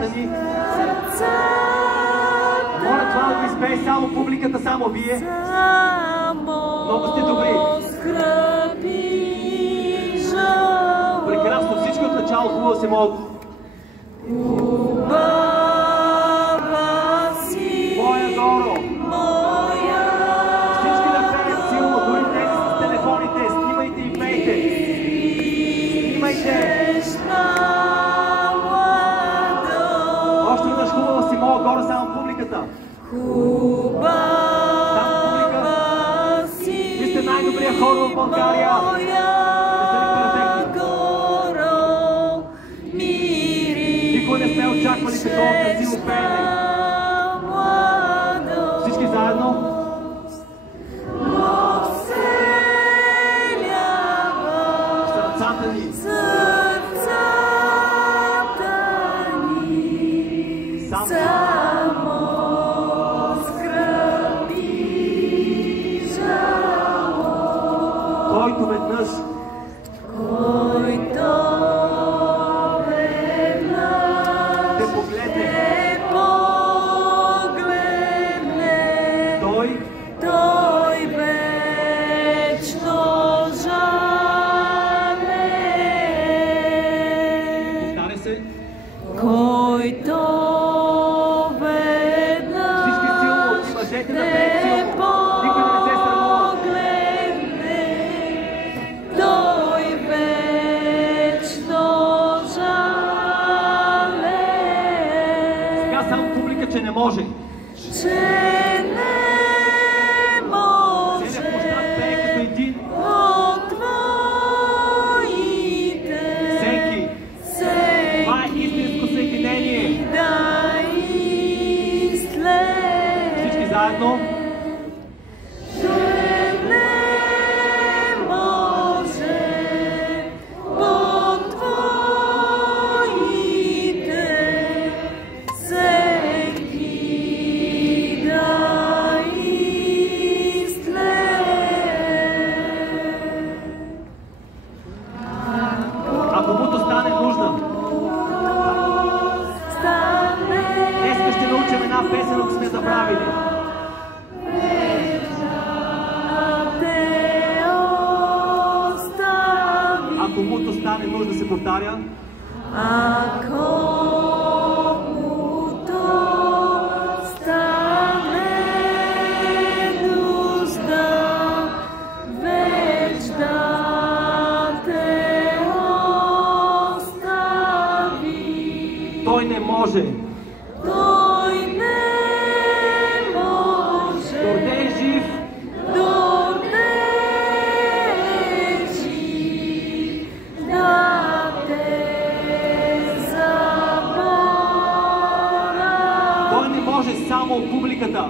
сърцата ни. Моля това да го изпее само публиката, само вие. Много сте добри. Прекрасно, всички от начало хубаво се могат. Моя Горо. Всички да пеят силно, дори тези с телефоните. Снимайте и пейте. Снимайте. Още веднъж хубаво си моя Горо, само публиката. Само публика. Вие сте най-добрия хор в България. Никой не сме очаквали такова красиво пеене. Всички заедно. Сърцата ни. Само скръби жало. Който веднъж те погледне, той вечно жалее. Повтаря се. Който веднъж всички силно, мъжете да пеят силно. Никой да не се срамува. Той вечно жалее. Сега само публика, че не може. Целият площад пее като един. Всеки. Това е истинско съединение. Всички заедно. Ако му то стане нужна. Днеска ще научим една песен, ако сме забравили. Ако му то стане нужда, се повтаря. Той не може. Дорде е жив. Той не може само от публиката.